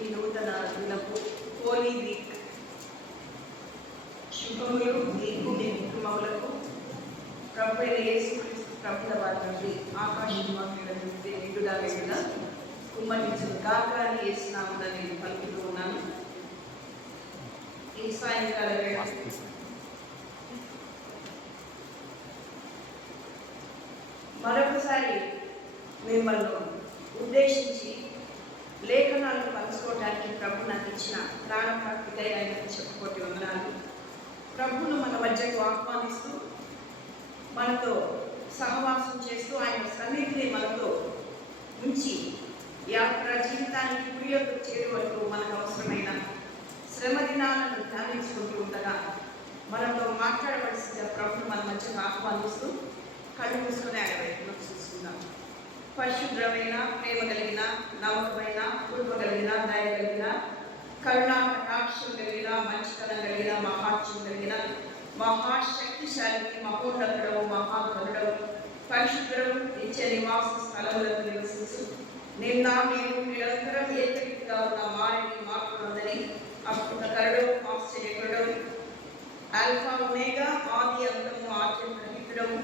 ఈ నూతన దినపు హోలీ వీక్ శుభములు మీకు మీ కుటుంబములకు ప్రభు అయిన యేసుక్రీస్తు ప్రభుల వారి నుండి ఆకాశవాణి నుండి నిండుగా వెళ్ళిన కుమ్మరించిన గాక అని వేసినామని నేను పలుకుతూ ఉన్నాను. ఈ సాయంకాల వేళ మరొకసారి మిమ్మల్ని ఉద్దేశించి లేఖనాలను పంచుకోవడానికి ప్రభు నాకు ఇచ్చిన ప్రాణప్రాప్తికై ఆయనకు చెప్పుకోటి ఉన్నాను. ప్రభును మన మధ్యకు ఆహ్వానిస్తూ మనతో సహవాసం చేస్తూ ఆయన సన్నిధిని మనతో ఉంచి యాత్ర జీవితానికి గురియకు చేరే వరకు మనకు అవసరమైన శ్రమ దినాలను ధ్యానించుకుంటూ ఉండగా మనతో మాట్లాడవలసిన ప్రభును మన మధ్యకు ఆహ్వానిస్తూ కళ్ళు మూసుకొని ఆయన వైపును చూస్తున్నాం. పరిశుభ్రమైన, ప్రేమ కలిగిన, నమ్మకమైన, కృప కలిగిన, దయ కలిగిన, కరుణా కటాక్షం కలిగిన, మంచితనం కలిగిన, మహాత్యం కలిగిన, మహాశక్తిశాలి, మహోన్నతుడవు, మహాగరుడవు, పరిశుద్ధుడవు, నిత్య నివాస స్థలములకు నివసించు నిన్న నేను నిరంతరం ఏకరీతిగా ఉన్న మారిని మార్పునందని అద్భుతకరుడు, ఆశ్చర్యకరుడు, ఆల్ఫా ఒమేగా, ఆది అంతము, ఆద్యంతరహితుడవు,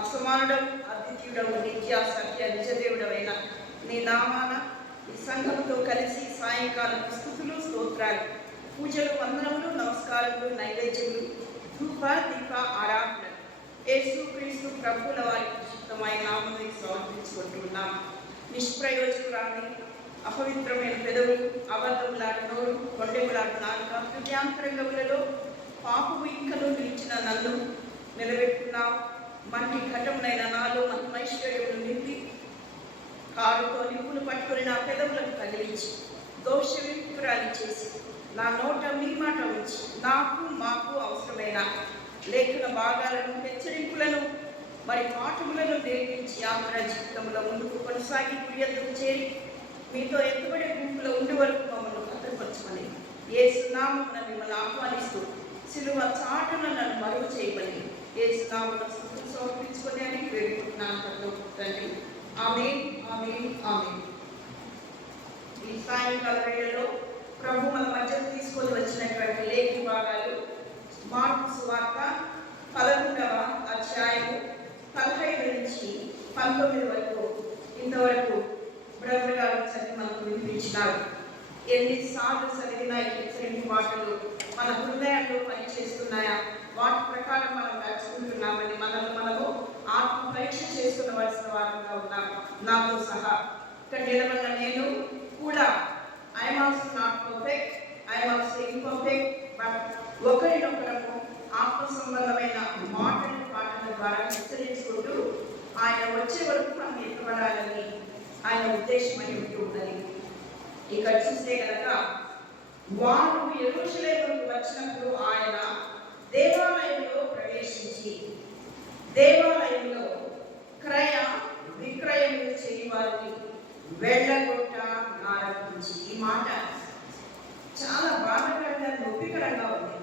అసమానుడవు, అద్వితీయుడవు, నిత్య సత్య నిజదేవుడవైన నీ నామాన ఈ సంఘంతో కలిసి సాయంకాలం స్తుతులు, స్తోత్రాలు, పూజలు, వందనములు, నమస్కారములు, నైవేద్యములు, ధూప దీప ఆరాధన యేసుక్రీస్తు ప్రభువుల వారి పరిశుద్ధమైన నామమును సమర్పించుకుంటున్నాం. నిష్ప్రయోజకురాని, అపవిత్రమైన పెదవులు, అబద్ధములాట నోరు, కొండెములాట నాలుక, హృదయాంతరంగములలో పాపము ఇంకను నిలిచిన నన్ను నిలబెట్టున్నావు. మంటి ఘటమునైన నాలో మహిమైశ్వర్యమును నింపి కారుతో నిప్పులు పట్టుకొని నా పెదవులకు తగిలించి దోష విముక్తురాలి చేసి నా నోట మీ మాట ఉంచి నాకు మాకు అవసరమైన లేఖన భాగాలను, హెచ్చరింపులను, మరి పాఠములను నేర్పించి యాత్ర జీవితంలో ముందుకు కొనసాగి గురియకు చేరి మీతో ఎత్తుబడే గుంపులో ఉండే వరకు మమ్మల్ని భద్రపరచమని యేసు నామమున మిమ్మల్ని ఆహ్వానిస్తూ సిలువ చాటున నన్ను మరుగు చేయమని యేసు నామమున సమర్పించుకొని అని వేడుకుంటున్నాను తండ్రి. ఆమేన్, ఆమేన్, ఆమేన్. ఈ సాయంకాల వేళలో ప్రభు మన మధ్యకు తీసుకొని వచ్చినటువంటి లేఖ భాగాలు మార్కు సువార్త 11వ అధ్యాయము 15 నుంచి 19 వరకు ఇంతవరకు బ్రదర్ గారు చదివి మనకు వినిపించినారు. ఎన్నిసార్లు చదివినా ఈ హెచ్చరింపు మాటలు మన హృదయాల్లో పనిచేస్తున్నాయా, వాటి ప్రకారం మనం నడుచుకుంటున్నామని మనము ఆత్మ పరీక్ష చేసుకునవలసిన వారంగా ఉన్నాం. నాతో సహా ఇక్కడ నిలబడిన నేను కూడా I'm also not perfect, I'm also imperfect, but ఒకరినొకరము ఆత్మ సంబంధమైన మాటలు పాటల ద్వారా హెచ్చరించుకుంటూ ఆయన వచ్చే వరకు మనం ఎత్తబడాలని ఆయన ఉద్దేశమై ఉంటుందని. ఇక్కడ చూస్తే కనుక వారు యెరూషలేముకు వచ్చినప్పుడు ఆయన దేవాలయంలో ప్రవేశించి దేవాలయంలో క్రయ విక్రయములు చేయవారిని వెళ్ళగొట్ట ఆరంభించి. ఈ మాట చాలా బాధాకరంగా, నొప్పికరంగా ఉంది.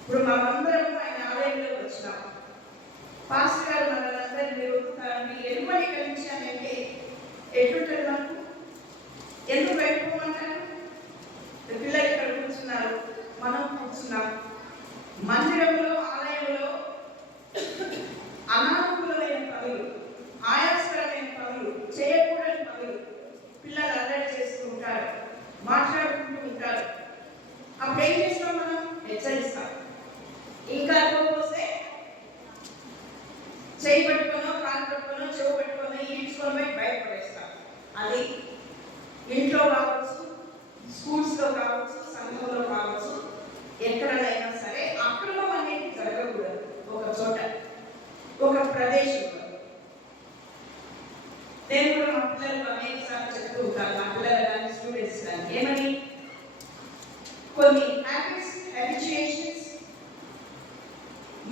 ఇప్పుడు మనమందరం ఆయన ఆలయంలో వచ్చినాం. పాస్టర్ గారు మనందరినీ నిరుపుతారని ఎలుబడి కలిగించానంటే ఎటుంటారు? మనకు ఎందుకు వెళ్ళిపోమంటారు? పిల్లలు ఇక్కడ కూర్చున్నారు, మనం కూర్చున్నాం. మందిరంలో, ఆలయంలో అనానుకూలమైన పనులు, ఆయాస్కరమైన పనులు, చేయకూడని పనులు పిల్లలు అల్లరి చేస్తూ ఉంటారు, మాట్లాడుకుంటూ ఉంటారు. అప్పుడు ఏం చేస్తాం? మనం హెచ్చరిస్తాం. ఇంకా పోతే చేయి పెట్టుకోనో, కాలు పెట్టుకోనో, చెవు పెట్టుకోనో, ఈడ్చుకొని బయటపడేస్తాం. అది ఇంట్లో కావచ్చు, స్కూల్స్లో కావచ్చు, సంఘంలో కావచ్చు, ఎక్కడైనా సరే అక్రమం అనేది జరగకూడదు. ఒక చోట, ఒక ప్రదేశంలో. నేను కూడా మా పిల్లలకు అనేక సార్లు చెప్తూ ఉంటాను, మా పిల్లలు కానీ స్టూడెంట్స్ కానీ, ఏమని కొన్ని హ్యాబిట్స్, హ్యాబిచుయేషన్స్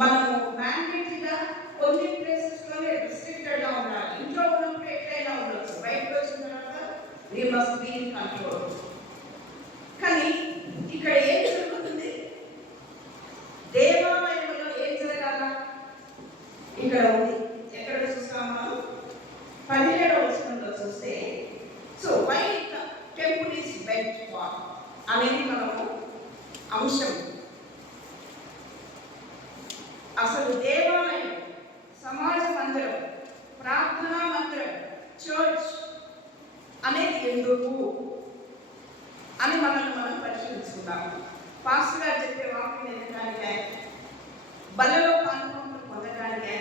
మనము మ్యాండేటరీగా కొన్ని ప్లేసెస్లోనే రిస్ట్రిక్టెడ్గా ఉండాలి. ఇంట్లో ఉన్నప్పుడు ఎట్లయినా ఉండొచ్చు, బయటకు వచ్చిన తర్వాత we must be in control. కానీ ఇక్కడ ఏం జరుగుతుంది? దేవాలయంలో ఏం జరగాల? ఇక్కడ ఉంది. ఎక్కడ చూస్తాం మనం? 17వ వచనంలో చూస్తే, so why temple is belt far అనేది మనము అంశం. అసలు దేవాలయం, సమాజ మందిరం, ప్రార్థనా మందిరం, చర్చ్ అనేది ఎందుకు అని మనల్ని మనం పరిశీలించుకుందాం. పాస్టర్ గారు చెప్పే వాక్యం వినడానికే, బలలో కాన్ఫరెన్స్ పొందడానికే,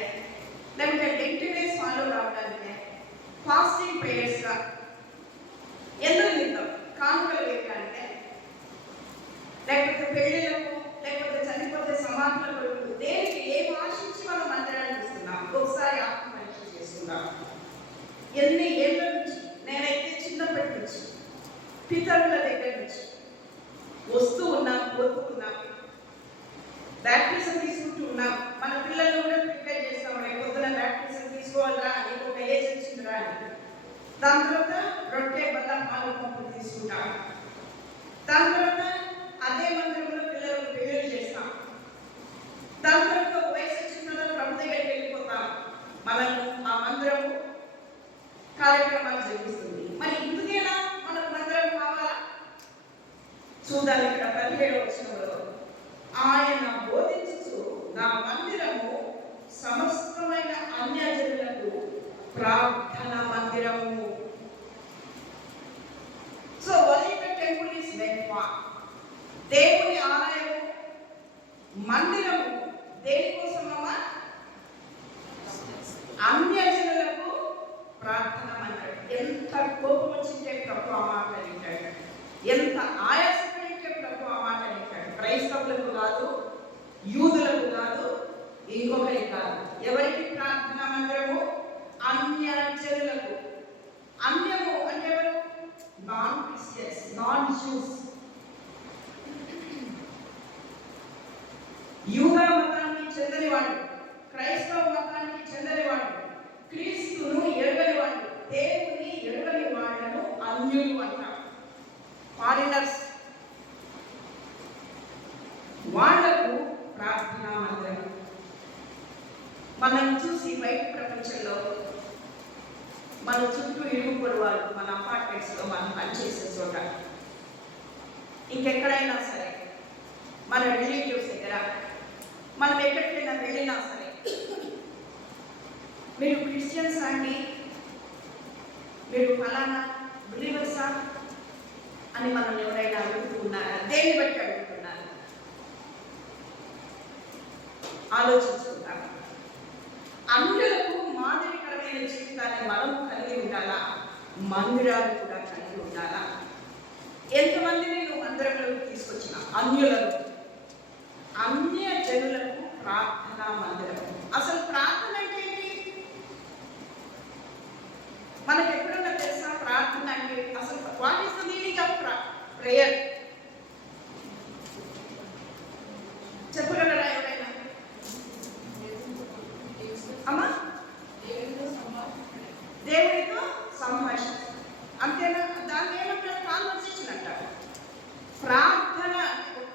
లేకపోతే డెంటినేస్ ఫాలో రావడానికే, ఫాస్టింగ్ ప్రేయర్స్గా ఎందుకు నిందాం? కానుకలు వేయడానికే, లేకపోతే పెళ్ళిళ్ళకు, లేకపోతే చనిపోతే సమాధుల కొరకు, దేనికి ఏం ఆశించి మనం మందిరాన్ని ఇస్తున్నాం? ఒకసారి ఆత్మపరీక్ష చేసుకుందాం. ఎన్ని ఏళ్ళ నుంచి, నేనైతే చిన్నప్పటి నుంచి పితరుల దగ్గర నుంచి వస్తూ ఉన్నాం, పోతూ ఉన్నాం, బ్యాప్టిజం తీసుకుంటూ ఉన్నాం. మన పిల్లల్ని కూడా ప్రిపేర్ చేస్తాం, రేపు పొద్దున బ్యాప్టిజం తీసుకోవాలా, నీకు ఒక ఏజ్ వచ్చిందిరా అని. దాని తర్వాత రొట్టె బల్ల పాలు పంపులు తీసుకుంటాం. దాని తర్వాత అదే మందిరంలో పిల్లలకు పెళ్లి చేస్తాం. దాని తర్వాత ఒక వయసు వచ్చిన తర్వాత ప్రభు దగ్గరికి వెళ్ళిపోతాం. మనకు ఆ మందిరము కార్యక్రమాలు జరిగిస్తుంది. మరి ఇందుకేనా మనకు మందిరం కావాలా? చూద్దాం. ఇక్కడ 17వ వచనంలో ఆయన బోధించుతూ, నా మందిరము సమస్తమైన అన్యజనులకు ప్రార్థన మందిరము. సో వలిక టెంపుల్ ఈస్ మెంట్ ఫర్, దేవుని ఆలయము, మందిరము దేనికోసమమ్మా? అన్యజనులకు ప్రార్థన మందిరం. ఎంత కోపం వచ్చింటే ప్రభు ఆ మాట అడిగాడు, ఎంత ఆయాసపడితే ప్రభు ఆ మాట అడిగాడు. క్రైస్తవులకు కాదు, యూదులకు కాదు, ఇంకొకరికి కాదు. ఎవరికి ప్రార్థన మందిరము? అన్యజనులకు. అన్యము అంటే ఎవరు? Non Christians, non juice. యూదా మతానికి చెందనివాడు, క్రైస్తవ మతానికి చెందనివాడు, క్రీస్తును ఎరగనివాడు, దేవుని ఎరగని వాళ్ళను అన్యులు అంటారు, ఫారినర్స్. వాళ్లకు ప్రార్థనా మందిరం. మనం చూసి బయట ప్రపంచంలో మన చుట్టూ ఇరుగుపడి వాళ్ళు, మన అపార్ట్మెంట్స్లో మనం పనిచేసే చోట, ఇంకెక్కడైనా సరే, మన రిలేటివ్స్ దగ్గర, మనం ఎక్కడికైనా వెళ్ళినా సరే, మీరు క్రిస్టియన్స్ అండి, మీరు ఫలానా బిలీవర్సా అని మనం ఎవరైనా అడుగుతున్నారా? దేన్ని బట్టి అడుగుతున్నారు? ఆలోచించుకుంటాం. అన్యులకు మాదిరికరమైన జీవితాన్ని మనం కలిగి ఉండాలా? మందిరాలు కూడా కలిగి ఉండాలా? ఎంతమందిని నువ్వు మందిరంలోకి తీసుకొచ్చిన అన్యులను, అన్య జనులకు ప్రార్థనా మందిరం. అసలు ప్రార్థన అంటే ఏంటి? మనకు ఎప్పుడన్నా తెలుసా ప్రార్థన అంటే? అసలు what is the meaning of prayer? చెప్పగలరా ఎవరైనా? అమ్మా, దేవుడితో సంభాషణ, అంతేనా? దాన్ని ఏమంటారు? కాన్వర్సేషన్ అంటారు. ప్రార్థన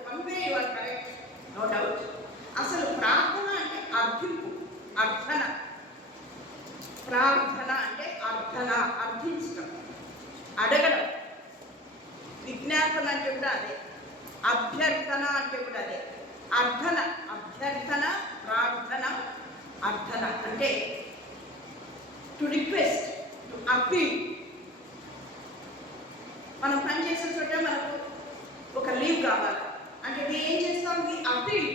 one way you are correct, no doubt. అసలు ప్రార్థన అంటే అర్థింపు, అర్థన. ప్రార్థన అంటే అర్థన, అర్థించడం, అడగడం. విజ్ఞాపన అంటే కూడా అదే, అభ్యర్థన అంటే కూడా అదే. అర్థన, అభ్యర్థన, ప్రార్థన, అర్థన అంటే టు రిక్వెస్ట్, టు అప్పీల్. మనం పనిచేసే చోట మనకు ఒక లీవ్ కావాలి అంటే ఏం చేస్తాం? అప్పీల్,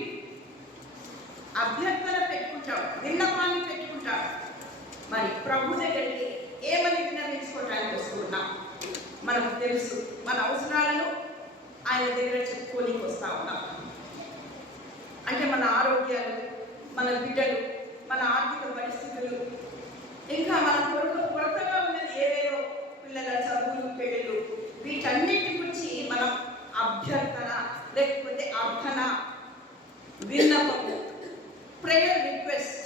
అభ్యర్థన పెట్టుకుంటాం, విన్నపాన్ని పెట్టుకుంటాం. మరి ప్రభు దగ్గరికి ఏమని విన్నవించుకోవడానికి వస్తున్నాం? మనకు తెలుసు, మన అవసరాలను ఆయన దగ్గర చెప్పుకోనికి వస్తూ ఉన్నాం. అంటే మన ఆరోగ్యాలు, మన బిడ్డలు, మన ఆర్థిక పరిస్థితులు, ఇంకా మన కొరతగా ఉన్నది ఏవేవో, పిల్లల చదువులు, పెళ్ళిళ్ళు, వీటన్నిటి గురించి మనం అభ్యర్థన లేకపోతే అర్థన, విన్నపము, ప్రేయర్ రిక్వెస్ట్,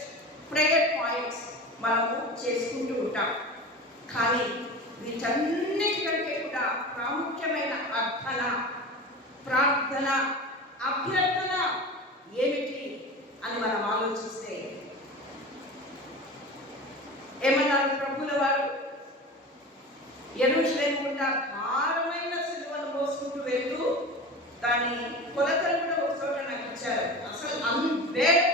ప్రేయర్ పాయింట్స్ మనము చేసుకుంటూ ఉంటాం. కానీ వీటన్నిటికంటే కూడా ప్రాముఖ్యమైన అర్థన, ప్రార్థన, అభ్యర్థన ఏమిటి అని మనం ఆలోచిస్తే ఏమన్నారు ప్రభుల వారు? యెరూషలేము గుండా భారమైన దాని కొలతలు కూడా ఒక చోట నాకు ఇచ్చారు. అసలు అన్వేర్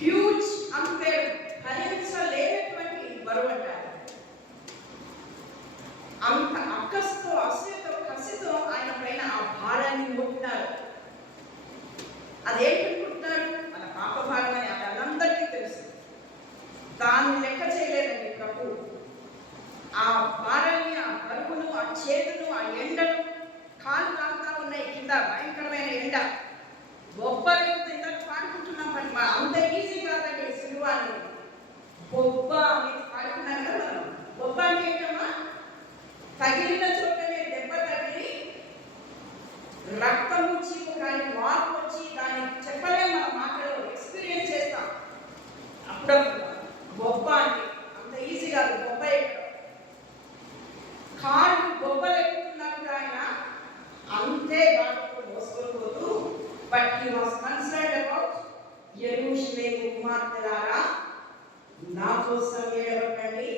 హ్యూజ్, అన్వేర్ భరించలేనటువంటి బరువు అంటారు. అంత అక్కసుతో, అసూయతో, కసితో ఆయన పైన ఆ భారాన్ని మోపినారు. అదేంటనుకుంటున్నాడు? మన పాప భారం అని అదందరికీ తెలుసు. దాన్ని లెక్క చేయలేదండి ప్రభు. ఆ భారాన్ని, ఆ బరువును, ఆ చేతును, ఆ ఎండను, కాలు కాలుతా ఉన్నాయి కింద, భయంకరమైన ఎండ, బొబ్బలు ఇందాక పాడుకుంటున్నాం. అంత ఈజీ కాదండి సిలువ అని. బొబ్బ అనేది పాడుకున్నాను కదా మనం. బొబ్బ అంటే ఏంటమ్మా? తగిలిన చోటనే దెబ్బ తగిలి రక్తం వచ్చి కానీ వాపు వచ్చి దాన్ని చెప్పలేము, మన మాటలో ఎక్స్పీరియన్స్ చేస్తాం. అప్పుడప్పుడు బొబ్బ అంటే అంత ఈజీ కాదు. బొబ్బ ఎక్కడం, కాళ్ళు బొబ్బలు ఎక్కుతున్నప్పుడు ఆయన అంతే బాధతో మోసుకొని పోతూ, but he was concerned about యెరూషలేము కుమార్తెలారా, నా కోసం ఏడవకండి,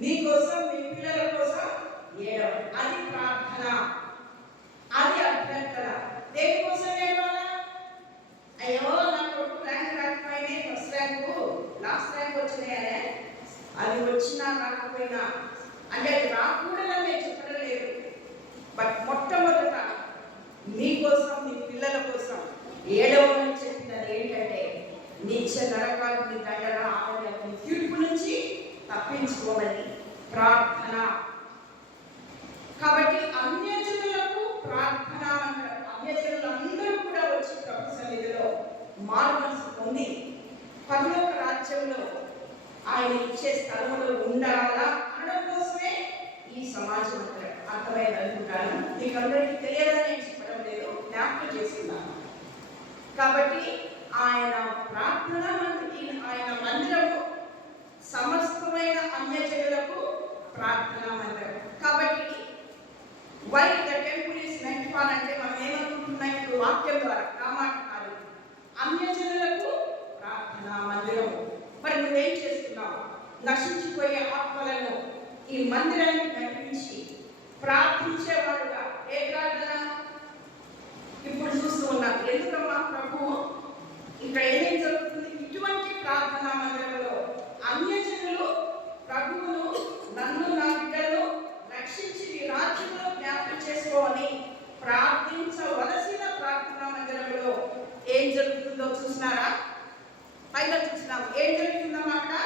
మీకోసం, మీ పిల్లల కోసం ఏడవండి. అది ప్రార్థన, అది అభ్యర్థన. దేనికోసం ఏడవాలా? అయ్యో నా కొడుకు ర్యాంక్ రాకపోయినా, ఫస్ట్ ర్యాంకు లాస్ట్ ర్యాంక్ వచ్చినాయనే, అది వచ్చినా రాకపోయినా అంటే అది రాకూడదని నేను చెప్పడం లేదు. బట్ మొట్టమొదట మీకోసం, మీ పిల్లల కోసం ఏడవమని చెప్పినది ఏంటంటే నిత్య నరకానికి దండన, ఆమె తీర్పు నుంచి తప్పించుకోమని ప్రార్థన. కాబట్టి అన్యజనులకు ప్రార్థన అంటారు. అన్యజనులందరూ కూడా వచ్చి ప్రభు సన్నిధిలో మారుమనసు పొంది పరలోక రాజ్యంలో ఆయన ఇచ్చే స్థలంలో ఉండాలా అనడం కోసమే ఈ సమాజం అంటారు. అర్థమైంది అనుకుంటాను. మీకు అందరికీ తెలియదని నేను చెప్పడం లేదు, జ్ఞాపకం చేస్తున్నాను. కాబట్టి ఆయన ప్రార్థన ఆయన మందిరము సమస్తమైన అన్యజనులకు ప్రార్థన మందిరం. కాబట్టి why the temple is meant for అంటే మనం ఏమనుకుంటున్నాం ఇప్పుడు వాక్యం ద్వారా, మాట కాదు, అన్యజనులకు ప్రార్థనా మందిరము. మరి నువ్వేం చేస్తున్నావు? నశించిపోయే ఆత్మలను ఈ మందిరాన్ని నడిపించి ప్రార్థించేవాడుగా. ఏ ప్రార్థన ఇప్పుడు చూస్తూ ఉన్నాం. ఎందుకమ్మా ప్రభు ఇక్కడ ఏమేం జరుగుతుంది? ఇటువంటి ప్రార్థనా మందిరంలో అన్యజనులు ప్రభువును, నన్ను, నా బిడ్డలను రక్షించి నీ రాజ్యంలో జ్ఞాపకం చేసుకోని ప్రార్థించవలసిన ప్రార్థనా మందిరంలో ఏం జరుగుతుందో చూసినారా? పైన చూసినాం. ఏం జరుగుతుందమ్మా అక్కడ?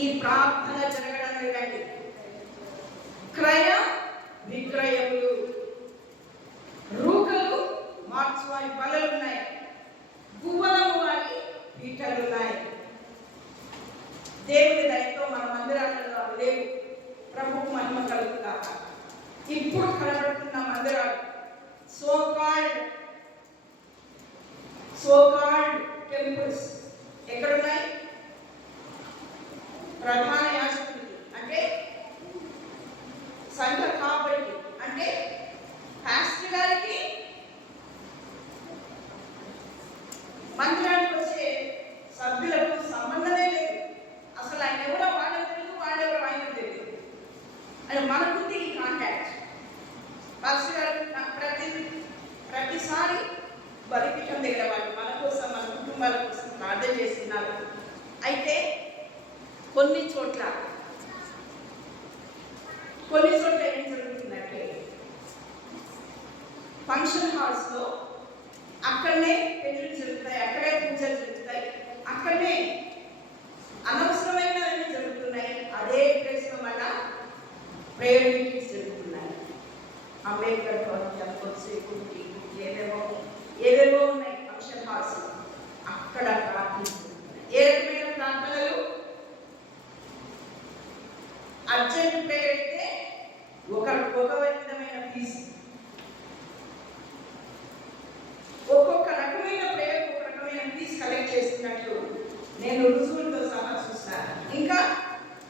ఈ ప్రార్థన జరగడం లేదండి. క్రయ విక్రయములు, రూకలు మార్చువారి బలలు ఉన్నాయి, గువ్వలము వారి పీఠలు ఉన్నాయి. దేవుని దయతో మన మందిరాలలో అవి లేవు. ప్రభువు మహిమ కలుగుతా. ఇప్పుడు కనబడుతున్న మందిరాలు సో కాల్డ్ టెంపుల్స్ ఎక్కడున్నాయి? ప్రధాన యాజకుడికి అంటే సంఘ కాపరికి అంటే పాస్టర్ గారికి మందిరానికి వచ్చే సభ్యులకు సంబంధమే లేదు. అసలు ఆయన ఎవరో వాళ్ళకి తెలియదు, వాళ్ళెవరో ఆయన తెలియదు. అని మనకుంది ఈ కాంటాక్ట్. పాస్టర్ గారు ప్రతిసారి బలిపీఠం దగ్గర వాళ్ళు మన కోసం, మన కుటుంబాల కోసం ప్రార్థన చేస్తున్నారు. అయితే కొన్ని చోట్ల ఏం జరుగుతుందంటే ఫంక్షన్ హాల్స్లో అక్కడనే పెళ్లిళ్ళు జరుగుతాయి, అక్కడే పూజలు జరుగుతాయి, అక్కడనే అనవసరమైనవన్నీ జరుగుతున్నాయి. అదే ప్లేస్లో మళ్ళా ప్రేయర్ మీటింగ్స్ జరుగుతున్నాయి. అంబేద్కర్ ఏవేవో ఉన్నాయి ఫంక్షన్ హాల్స్, అక్కడ ప్రార్థిస్తున్నారు. ఏ రకమైన ప్రార్థనలు? అర్జెంట్ ప్రేయర్ అయితే ఒక విధమైన ఫీజు, ఒక్కొక్క రకమైన ప్రేయర్ ఒక రకమైన ఫీజు కలెక్ట్ చేస్తున్నట్లు నేను రుజువులతో సహా చూస్తాను. ఇంకా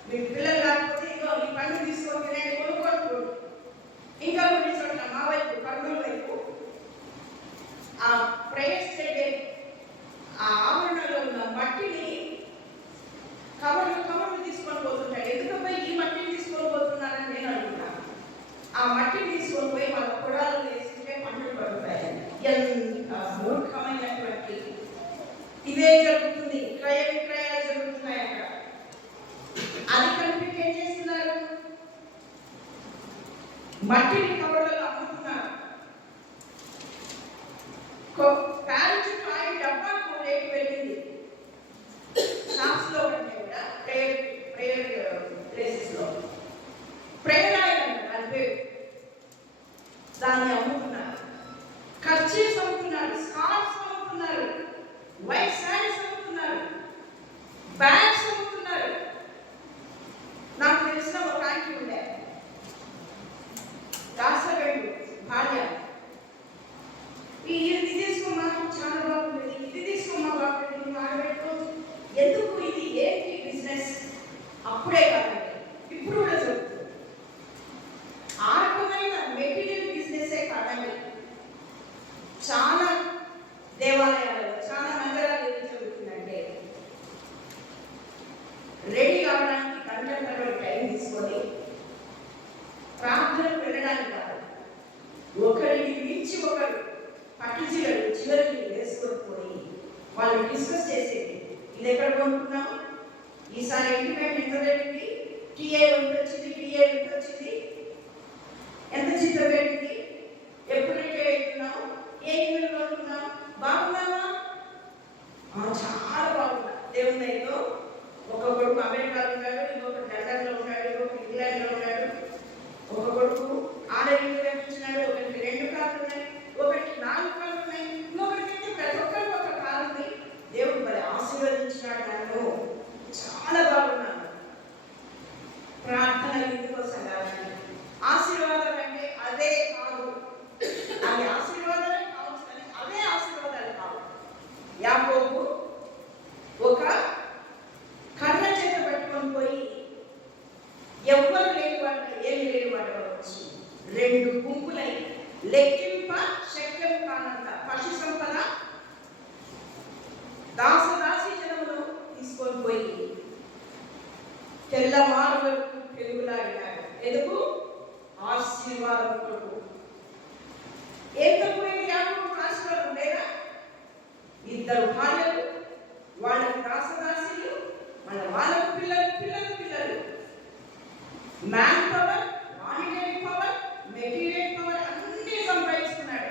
మీ పిల్లలు కాకపోతే ఇంకో ఈ పండు తీసుకొని తినండి, కొనుక్కోండి. ఇంకా కొన్ని చోట్ల మా వైపు, కర్నూలు వైపు ఆ ప్రేయర్స్ చేసే ఆ ఆవరణలో ఉన్న మట్టిని కవర్లు తీసుకొని పోతుంటాడు. ఎందుకంటే ఈ మట్టిని తీసుకొని పోతున్నారని మట్టిని కవర్లలో అమ్ముతున్నారు. ప్యారెంట్ ఆయిల్ డబ్బాకు రేటు వెళ్ళింది. షాప్స్ లో కంటే కూడా ప్రేయర్ ప్లేసెస్ లో ప్రేయర్ ఆయిల్ అంటారు దాని పేరు. దాన్ని అమ్ముతున్నారు. కర్చీఫ్స్ అమ్ముతున్నారు, స్కార్ఫ్స్ అమ్ముతున్నారు, వైట్ శారీస్ అమ్ముతున్నారు, బ్యాగ్స్ అమ్ముతున్నారు. నాకు తెలిసిన ఒక ఆంటీ ఉండే, దాసగడ్డు భార్య, ఇది తీసుకోమా చాలా బాగుంటుంది, ఇది తీసుకోమా బాగుంటుంది, మాడబెట్టు, ఎందుకు ఇది ఏంటి బిజినెస్? అప్పుడే కాదండి, ఇప్పుడు కూడా జరుగుతుంది. ఆ రకమైన మెటీరియల్ బిజినెసే కాదండి, చాలా దేవాలయాలలో చాలా మందిరాలు ఏం జరుగుతుందంటే రెడీ అవడానికి గంటల తరబడి టైం తీసుకొని ప్రార్థనకు వెళ్ళడానికి కాదు, ఒకరికి మించి ఒకరు పట్టు చీరలు చివరికి వేసుకొని పోయి వాళ్ళు డిస్కస్ చేసేది, ఇది ఎక్కడ కొనుక్కున్నాము, ఈసారి ఇంటిమేట్ ఎంత రేటుంది, టీఏ ఎంత వచ్చింది, టీఏ ఎంత వచ్చింది, ఎంత చిత్రం పెట్టింది, ఎప్పుడు రిటైర్ అవుతున్నాము, ఏ ఇల్లు కొనుక్కున్నాము, బాగున్నామా, చాలా బాగున్నా, దేవుని దయతో. ఒక కొడుకు అమెరికాలో ఉన్నాడు, ఇంకొకటి లండన్లో ఉన్నాడు, ఇంకొకటి ఇంగ్లాండ్లో ఉన్నాడు, ఒక కొడుకు ఆడవిల్లు కనిపించినాడు, ఒకరికి 2 కార్లు ఉన్నాయి, ఒకరికి 4 కార్లు ఉన్నాయి, ఇంకొకరికి ప్రతి ఒక్కరికి ఒక కారు ఉంది. దేవుడు మరి ఆశీర్వదించినాడు నన్ను, చాలా బాగున్నాను. ప్రార్థన ఇందుకోసం కాదండి, ఆశీర్వాదం అంటే అదే కాదు, అది ఆశీర్వాదాలే కావచ్చు కానీ అవే ఆశీర్వాదాలు కావు. యాకోబు ఒక కర్ర చేత పట్టుకొని పోయి ఎవ్వరు లేని వాడు, ఏమి లేని వాడు వచ్చి 2 గుంపులై లెక్కింప శక్యం కానంత పశు సంపద దాసదాసి జనములు తీసుకొని పోయి తెల్లవారు వరకు పెరుగులాడినాడు. ఎందుకు? ఆశీర్వాదం కొరకు. ఏం తక్కువైంది? యాకోబుకు ఆశీర్వాదం లేదా? 2 భార్యలు, వాళ్ళకి దాసదాసీలు, వాళ్ళకు పిల్లలు, man power, monetary power, material power అన్ని సంపాదించుకున్నాడు.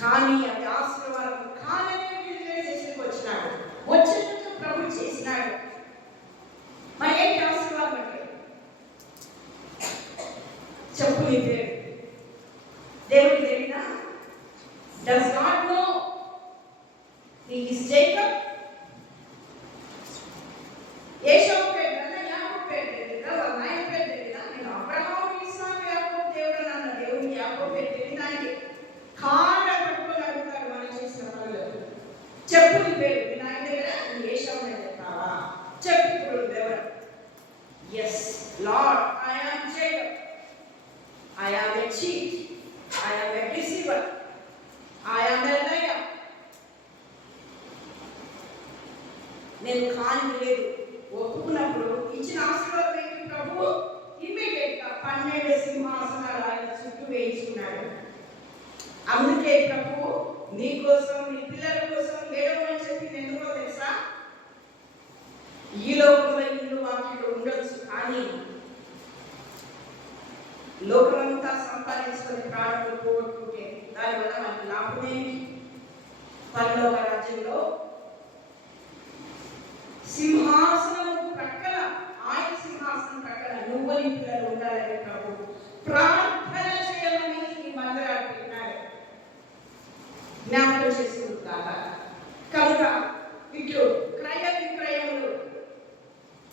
కానీ అది ఆశీర్వాదం కాననే రియలైజేషన్కి వచ్చినాడు. వచ్చినట్టు ప్రభు చేసినాడు. మరి ఏంటి ఆశీర్వాదం అంటే? చెప్పు నీ పేరు. దేవుడికి తెలియదా? Does God know he is Jacob? ఏషావు పేరు కదా, యాకోబు పేరు తెలియదా, వాళ్ళ నాయన పేరు తెలియదా? నేను అబ్రహాము, ఇస్సాకు, యాకోబు దేవుడు అన్న దేవుడికి యాకోబు పేరు తెలియదా అండి? కాళ్ళ పట్టుకొని అడుగుతాడు మనం చేసిన పనులు. చెప్పు నీ పేరు. మీ నాయన దగ్గర నువ్వు ఏషావు అని చెప్తావా? చెప్పు ఇప్పుడు దేవుడు. Yes lord, I am Jacob, I am a cheat, I am a deceiver, I am a liar. నేను కాని లేదు ఒప్పుకున్నప్పుడు ఇచ్చిన ఆశీర్వాదం ఏంటి? ప్రభు ఇమ్మీడియట్ గా 12 సింహాసనాలు ఆయన చుట్టూ వేయించుకున్నాడు. అందుకే ప్రభు నీ కోసం, నీ పిల్లల కోసం లేడమని చెప్పింది ఎందుకో తెలుసా? ఈ లోకంలో ఇల్లు వాకిలు ఉండొచ్చు, కానీ లోకమంతా సంపాదించుకొని ప్రాణులు పోగొట్టుకుంటే దానివల్ల మనకి లాభమేమి? పరలోక రాజ్యంలో సింహాసనం ప్రక్కన, ఆయన సింహాసనం ప్రక్కన నువ్వు నీ పిల్లలు ఉండాలని ప్రభు ప్రార్థన చేయమని ఈ మందిరాలు పెట్టినాడు. జ్ఞాపకం చేసుకుంటారా? కనుక ఇట్లు క్రయ విక్రయములు.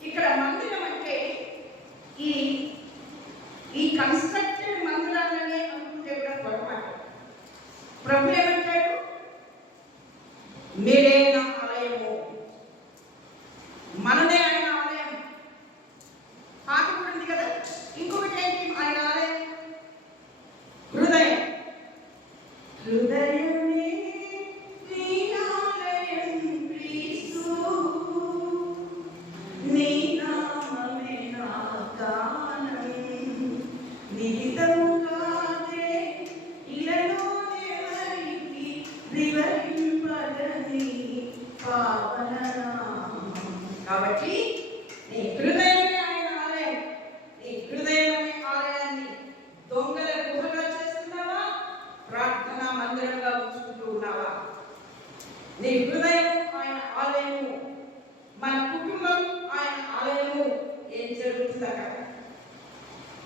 ఇక్కడ మందిరం అంటే ఈ కన్స్ట్రక్టెడ్ మందిరాలనే అనుకుంటే కూడా పొరపాటు. ప్రభు ఏమంటాడు? మీరే నా ఆలయము. మనదే ఆయన ఆలయం. పాట కూడా ఉంది కదా. ఇంకొకటి ఏంటి ఆయన ఆలయం? హృదయం. హృదయమే నీ ఆలయం క్రీస్తు, నీ నామమే నా గానం, నిహితముగానే ఇలలో ఎవరికి వివరింపదని నీ హృదయం ఆయన ఆలయము, మన కుటుంబం ఆయన ఆలయము. ఏం జరుగుతుంది అక్కడ?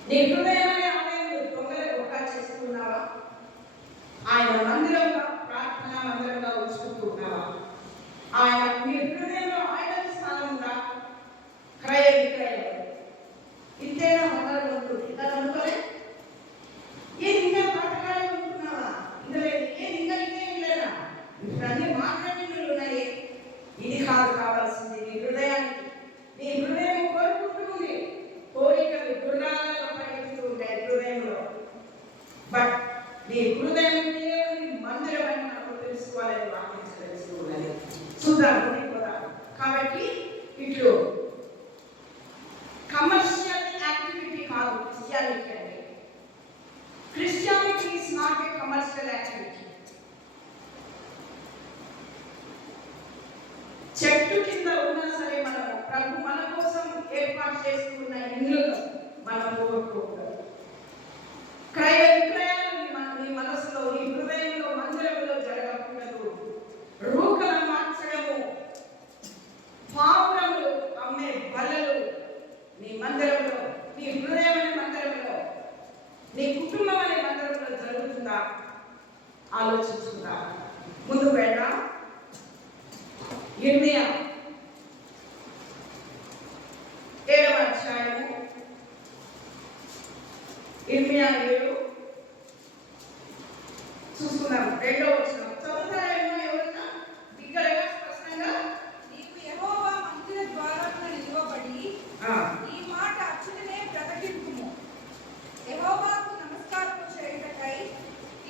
నీ హృదయం అనే ఆలయం దొంగలు ఒక్క చేస్తున్నావా? ఆయన మందిరంగా, ప్రార్థనా మందిరంగా ఉంచుకుంటున్నావా? ఆయన నీ హృదయంలో ఆయన స్థానం ఉందా? క్రయ విక్రయం ఇంతేనా? మంగళం ఉంటుంది ఇంకా అనుకోలే. ఏది ఇంకా పాఠకాలు ఉంటున్నావా? ఇంకా లేదు. ఏది ఇంకా ఇంకేం లేదా? ఇప్పుడు అన్ని మాట్లాడినలు ఉన్నాయి. ఇది కాదు కావాల్సింది. నీ హృదయానికి, నీ హృదయం కోరుకుంటుంది. కోరికలు గుర్రాలలో పరిగెత్తుతూ ఉంటాయి హృదయంలో. బట్ నీ హృదయం దేవుని మందిరం అని మనకు తెలుసుకోవాలని వాక్యం తెలుస్తూ ఉన్నది. చూద్దాం కూడా. కాబట్టి ఇట్లు కమర్షియల్ యాక్టివిటీ కాదు క్రిస్టియానిటీ అంటే. Christianity is not a commercial activity. చెట్టు కింద ఉన్నా సరే మనము ప్రభు మన కోసం ఏర్పాటు చేసుకున్న ఇల్లును మనం కోరుకోకూడదు. క్రయ విక్రయాలు నీ మనసులో, నీ హృదయంలో, మందిరంలో జరగకూడదు. రూకల మార్చడము, పావురములు అమ్మే బలలు నీ మందిరంలో, నీ హృదయం అనే మందిరంలో, నీ కుటుంబం అనే మందిరంలో జరుగుతుందా? ఆలోచించుకుందా. ముందు వెళ్దాం. ఇర్మియా 7వ అధ్యాయము, ఇర్మియా 7 చూస్తున్నాం. 2వ వచనం చదువుతారేమో ఎవరైనా బిగ్గరగా స్పష్టంగా. నీవు యెహోవా మందిర ద్వారమున నిలువబడి ఈ మాట అచ్చునే ప్రకటింపుము. యెహోవాకు నమస్కారము చేయుటకై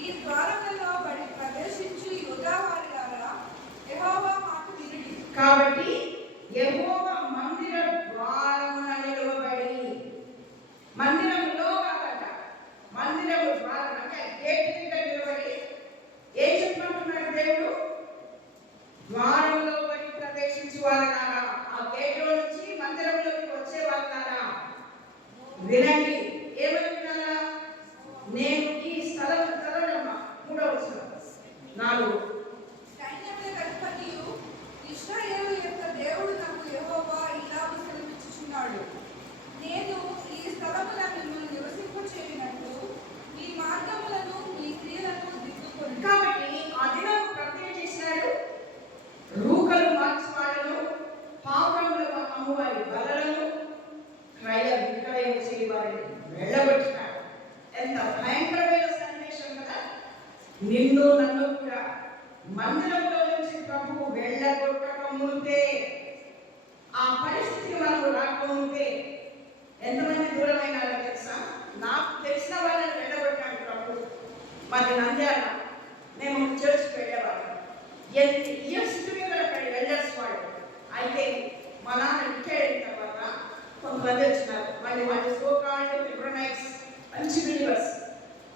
ఈ ద్వారములలో బడి ప్రవేశించు యూదా వారిలారా యెహోవా మాట వినుడి. కాబట్టి యెహోవా మందిర ద్వారమున నిలువబడి, మందిరంలో కాదట, మందిరము ద్వారం అంటే గేట్ దగ్గర నిలబడి ఏం చెప్పమంటున్నాడు దేవుడు? ద్వారంలో బడి ప్రవేశించు వారలారా, ఆ గేట్లో నుంచి మందిరంలోకి వచ్చే వారలారా వినండి. ఏమని వినాలా? నేను ఈ స్థలం చదవడమ్మా 3వ వచనం 4. సైన్యములకు అధిపతియు ఇశ్రాయేలు యొక్క దేవుడు నాకు యెహోవా ఇలాగు సెలవిచ్చుచున్నాడు. నేను ఈ స్థలమున మిమ్మల్ని నివసింపచేయునట్లు మీ మార్గములను, మీ క్రియలను దిద్దుకొనుడి. కాబట్టి ఆ దినం ప్రత్యేక చేసినాడు. రూకలు మార్చువాళ్ళను, పావురములు అమ్మువారి బలలను, క్రయ విక్రయం చేయవారిని వెళ్ళగొట్టినాడు. ఎంత భయంకరమైన సన్నివేశం కదా! నిన్ను నన్ను కూడా మందిరంలో నుంచి ప్రభువు వెళ్ళగొట్టకముందే, ఆ పరిస్థితికి మనకు రాకముందే ఎంతమంది దూరమైనారో తెలుసా? నాకు తెలిసిన వాళ్ళని వెళ్ళగొట్టాడు ప్రభు. మాది నంద్యాల, మేము చర్చ్కి వెళ్ళేవాళ్ళం. ఇయర్స్ టుగెదర్ అక్కడ వెళ్ళర్స్ వాళ్ళు. అయితే మా నాన్న రిటైర్ అయిన తర్వాత కొంతమంది వచ్చినారు. వాళ్ళు సోకాళ్ళు లిబ్రనైట్స్, మంచి బిలీవర్స్.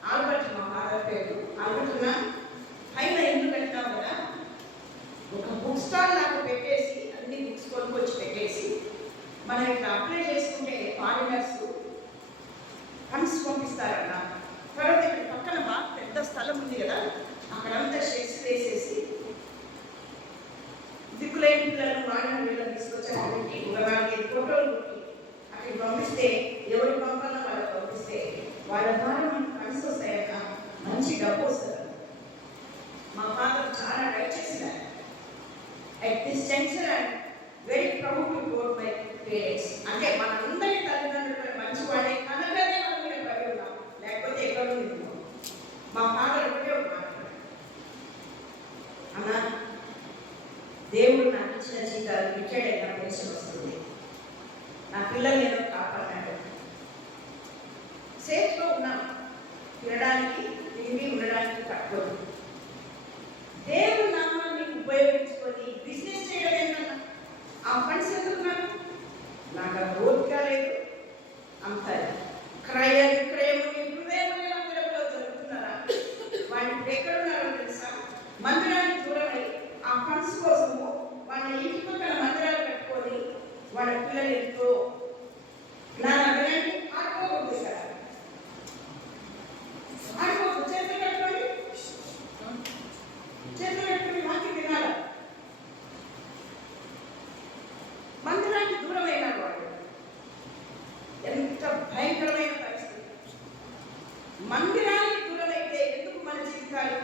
ఆల్బర్ట్ మా ఫాదర్ పేరు ఆల్బర్ట్నా. పైన ఇల్లు కట్టినాం కదా, ఒక బుక్ స్టాల్ నాకు పెట్టేసి అన్ని బుక్స్ కొనుక్కొచ్చి పెట్టేసి, మనం ఇట్లా అప్లై చేసుకుంటే ఫారినర్స్ ఫండ్స్ పంపిస్తారన్న. తర్వాత ఇక్కడ పక్కన బాగా పెద్ద స్థలం ఉంది కదా, అక్కడంతా షెడ్స్ వేసేసి దిక్కులేని పిల్లలను వాడిన వీళ్ళని తీసుకొచ్చి అక్కడికి ఒక 4-5 ఫోటోలు కొట్టి అక్కడికి పంపిస్తే, ఎవరికి పంపాలో వాళ్ళకి పంపిస్తే వాళ్ళ ద్వారా మనకు ఫండ్స్ వస్తాయన్న, మంచి డబ్బు వస్తుంది. మా ఫాదర్ చాలా ట్రై చేసినారు. At this junction and very proud to quote my parents. అంటే మనందరి తల్లిదండ్రులు మంచి వాళ్ళే కనుకనే మనం ఇక్కడ పడి ఉన్నాం, లేకపోతే ఎక్కడ ఉంది. మా ఫాదర్ ఒకటే ఒక మాట అన్నా, దేవుడు నాకు ఇచ్చిన జీతాలు రిటైర్డ్ అయిన పెన్షన్ వస్తుంది, నా పిల్లల్ని ఏదో కాపాడాడు. సేఫ్లో ఉన్నాం, తినడానికి తిండి ఉండడానికి తక్కువ. దేవుడు నామాన్ని ఉపయోగించుకొని బిజినెస్ చేయడం ఏంటన్నా? ఆ ఫండ్స్ ఎందుకున్నాను? నాకు ఆ ఓపిక లేదు. అంత క్రయ విక్రయము హృదయమనే మందిరంలో జరుగుతున్నారా? వాళ్ళు ఎక్కడున్నారో తెలుసా? మందిరానికి దూరమై ఆ ఫండ్స్ కోసము వాళ్ళ ఇంటి పక్కన మందిరాలు కట్టుకొని వాళ్ళ పిల్లలు ఎంతో నా నగరాన్ని ఆడుకోకూడదు సార్. ఆడుకోకూడదు. చేతులు కట్టుకోండి, చేతులు కట్టుకుని వాకి తినాలి. మందిరానికి దూరమైతే ఎందుకు మన జీవితాలు?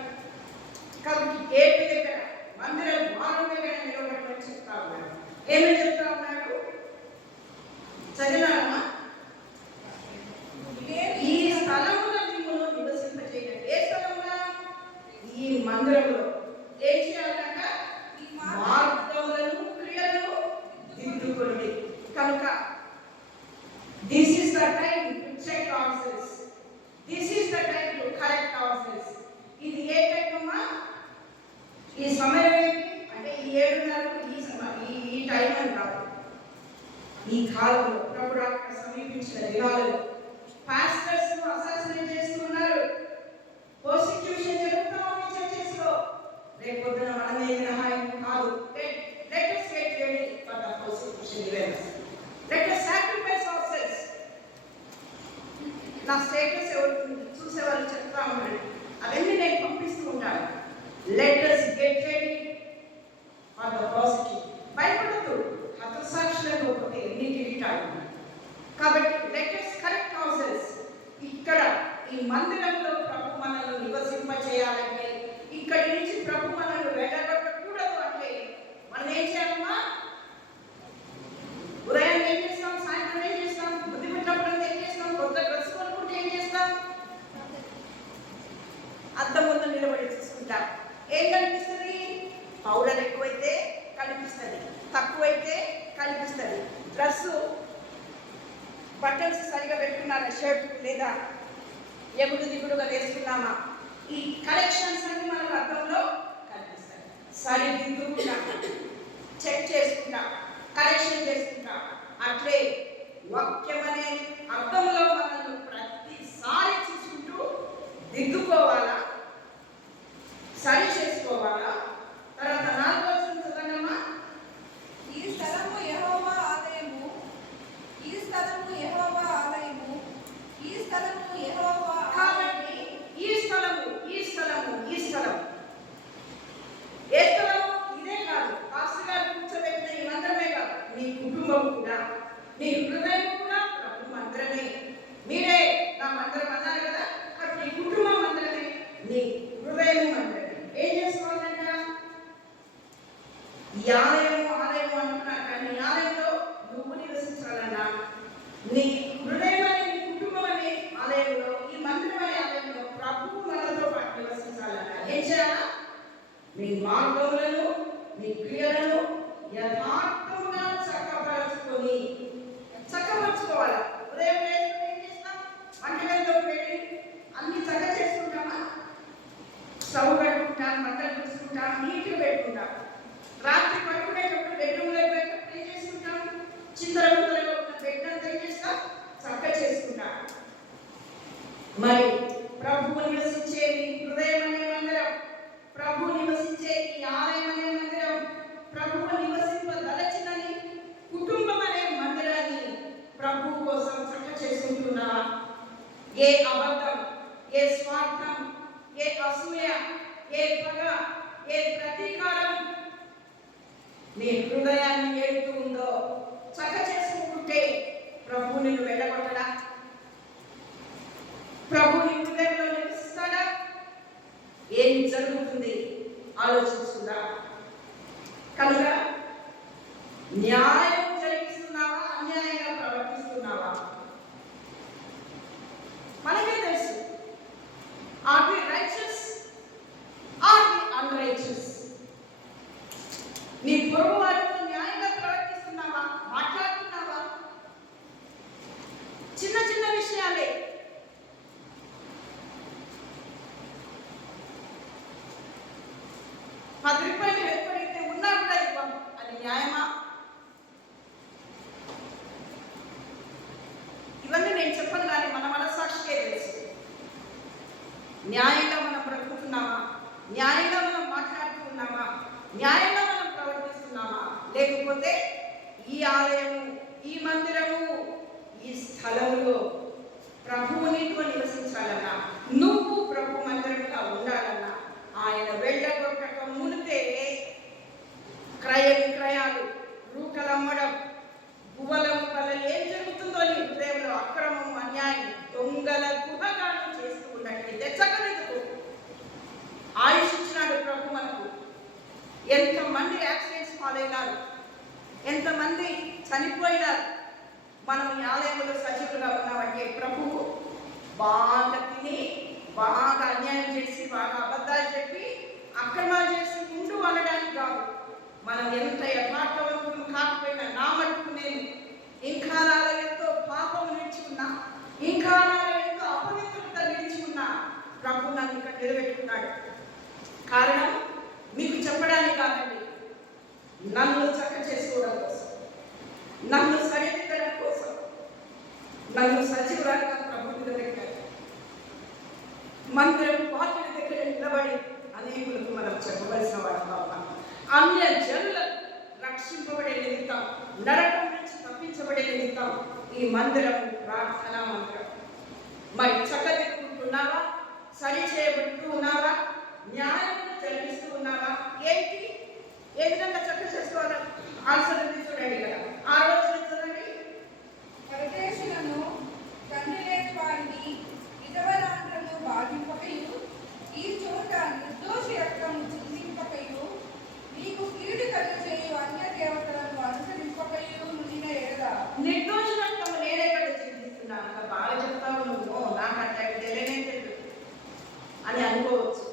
కాబట్టి గేట్ దగ్గర మందిరం ద్వారం దగ్గర నిలబడమని చెప్తా ఉన్నాడు. ఏమని చెప్తా ఉన్నాడు? చదివామా? ఈ స్థలములో మిమ్మల్ని నివసింపజేయండి. ఏ స్థలంలో? ఈ మందిరంలో. ఏం చేయాలంట? ఈ మార్గములను క్రియలను దిద్దుకోండి. కనుక this is the time to check ourselves. This is the time to correct ourselves. ఇది ఏ టైం అమ్మా? ఈ సమయం ఏంటి అంటే ఈ 7:30 ఈ టైం అని కాదు. ఈ కాలంలో ప్రభు రాకడ సమీపించిన దినాలలో పాస్టర్స్ అసాసినేట్ చేస్తున్నారు. పర్సిక్యూషన్ జరుగుతూ ఉంది చర్చెస్లో. రేపొద్దున మనమే మినహాయం కాదు. Let us get ready for the persecution events. Let us sacrifice ourselves. నా స్టేటస్ ఎవరు చూసేవాళ్ళు చెప్తా ఉన్నాడు. అవన్నీ నేను పంపిస్తూ ఉంటాను. Let us get ready for the persecution. భయపడద్దు. హతసాక్షులను ఒకటి ఎన్ని కిరీటాలు. కాబట్టి let us correct ourselves. ఇక్కడ ఈ మందిరంలో ప్రభు మనల్ని నివసింప చేయాలంటే, ఇక్కడి నుంచి ప్రభు మనల్ని వెళ్ళగొట్టకూడదు అంటే మనం ఏం చేయాలమ్మా? ఉదయం ఏం చేస్తాం? సాయంత్రం ఏం చేస్తాం? బుద్ధి పెట్టినప్పుడు ఏం చేస్తాం? కొత్త డ్రెస్ కొనుక్కుంటే ఏం చేస్తాం? అద్దం ముందు నిలబడి చూసుకుంటాం. ఏం కనిపిస్తుంది? పౌడర్ ఎక్కువైతే కనిపిస్తుంది, తక్కువైతే కనిపిస్తుంది. డ్రెస్సు బటన్స్ సరిగా పెట్టుకున్నారా? షర్ట్ లేదా ఎగుడు దిగుడుగా వేసుకున్నామా? ఈ కలెక్షన్స్ అన్ని మనకు అర్థంలో కనిపిస్తాయి. సరిదిద్దుకుంటా, చెక్ చేసుకుంటా, కరెక్షన్ చేసుకుంటా. అట్లే వాక్యం అనే అర్థంలో మనల్ని ప్రతిసారి చూసుకుంటూ దిద్దుకోవాలా, సరి చేసుకోవాలా. తర్వాత 4వ వచనం చదవమ్మా. ఈ స్థలము యెహోవా ఆలయము, ఈ స్థలము యెహోవా ఆలయము, ఈ స్థలము యెహోవా. కాబట్టి ఈ స్థలము, ఈ స్థలము, ఈ స్థలం ఏ స్థలము? ఇదే కాదు, పాస్టర్ గారు కూర్చోబెట్టిన ఈ మందిరమే కాదు, మీ కుటుంబం కూడా, మీ హృదయం కూడా ప్రభు మందిరమే. మీరే నా మందిరం అన్నారు కదా, కాబట్టి మీ కుటుంబం మందిరమే, మీ హృదయం మందిరమే. ఏం చేసుకోవాలంట? ఈ ఆలయము ఆలయము అంటున్నారు, కానీ ఈ ఆలయంలో నువ్వు నివసించాలన్నా, నీ హృదయం అనే నీ కుటుంబం అనే ఆలయంలో, ఈ మందిరం అనే ఆలయంలో ప్రభువు మనతో పాటు నివసించాలన్నా ఏం చేయాలా? నీ మార్గములను, నీ క్రియలను యథార్థంగా చక్కపరచుకోవాలా. ఉదయం లేచి ఏం చేస్తాం? వంటగదిలోకి వెళ్ళి అన్ని చక్క చేసుకుంటామా? స్టవ్ పెట్టుకుంటాం, మంటలు చూసుకుంటాం, నీట్గా పెట్టుకుంటాం. రాత్రి పడుకునేటప్పుడు బెడ్రూమ్లో పోయేటప్పుడు ఏం చేసుకుంటాం? చిందరముందరగా ఉన్న బెడ్ అంతా ఏం చేస్తాం? చక్క చేసుకుంటాం. మరి ప్రభువు నివసించే నీ హృదయం అనే మందిరం, ప్రభువు నివసించే ఈ ఆలయం అనే మందిరం, ప్రభువు నివసింపదలచినని కుటుంబం అనే మందిరాన్ని ప్రభువు కోసం చక్క చేసుకుంటున్నావా? ఏ అబద్ధం, ఏ స్వార్థం, ఏ అసూయ, ఏ పగ, ఏ ప్రతీకారం నీ హృదయాన్ని ఏడుతూ ఉందో చక్క చేసుకుంటే ప్రభువు నిన్ను వెళ్ళగొట్టడా? ప్రభు నీ హృదయంలో నివసిస్తాడా? ఏం జరుగుతుంది ఆలోచించుకుందా. కనుక న్యాయం జరిగిస్తున్నావా, అన్యాయంగా ప్రవర్తిస్తున్నావా? మనకే తెలుసు. Are we righteous, are we unrighteous? నీ పొరుగు వారితో న్యాయంగా ప్రవర్తిస్తున్నావా, మాట్లాడుతున్నావా? చిన్న చిన్న విషయాలే. ₹10 ఎక్కడైతే ఉన్నా కూడా ఇవ్వం, అది న్యాయమా? ఇవన్నీ నేను చెప్పను, కానీ మన మనస్సాక్షికే తెలుసు. న్యాయంగా మనం బ్రతుకుతున్నామా? న్యాయంగా మనం మాట్లాడుతున్నామా? న్యాయంగా మనం ప్రవర్తిస్తున్నామా? లేకపోతే ఈ ఆలయము, ఈ మందిరము, ఈ స్థలములో ప్రభువు నీతో నివసించాలన్నా, నువ్వు ప్రభు మందిరంగా ఉండాలన్నా, ఆయన వెళ్ళగొట్టక మునిపే క్రయ విక్రయాలు, రూకలమ్మడం, గువ్వలం వల్ల ఏం జరుగుతుందో నీ హృదయంలో అక్రమం, అన్యాయం, దొంగల గుహగానం చేస్తూ బాగా తిని బాగా అన్యాయం చేసి బాగా అబద్ధాలు చెప్పి అక్రమాలు చేసి ఉండు అనడానికి కాదు. మనం ఎంత యథార్థవంతులు కాకపోయినా నా మట్టుకు నేను ఇంకా నాలో ఎంతో పాపం నిలిచి ఉన్నా, ఇంకా నాలో ఎంతో అపవిత్రత నిలిచి ఉన్నా ప్రభు నన్ను ఇక్కడ నిలబెట్టుకున్నాడు. కారణం మీకు చెప్పడానికి కాదండి, నన్ను చక్క చేసుకోవడం కోసం, నన్ను సరిదిద్దడం కోసం, నన్ను సజీవురాలుగా ప్రభు నిలబెట్టాడు. మందిరం పాత్ర దగ్గర నిలబడి అనేకులకు మనం చెప్పవలసిన వాడు. అన్య జనులను రక్షింపబడే నిమిత్తం, నరకం నుంచి తప్పించబడే నిమిత్తం ఈ మందిరం ప్రార్థనా మందిరం. మరి చక్కదిద్దుకుంటున్నావా? సరి చేయబడుతూ ఉన్నావా? న్యాయం జరిగిస్తూ ఉన్నావా? ఏంటి ఏ విధంగా చక్క చేసుకోవాలా? ఆన్సర్ ఉంది చూడండి కదా. ఆ రోజు చూడండి, పరదేశులను, తండ్రి లేని వారిని, విధవరాండ్రను బాధింపకయు, ఈ చోట నిర్దోషి రక్తము చిందింపకయు, నీకు కీడు కలుగజేయు అన్య దేవతలను అనుసరింపకయు నుండిన ఎడల. నిర్దోషి రక్తము నేనెక్కడ చిందిస్తున్నాను? బాగా చెప్తావు నువ్వు, నాకు అట్లా తెలియనే తెలియదు అని అనుకోవచ్చు.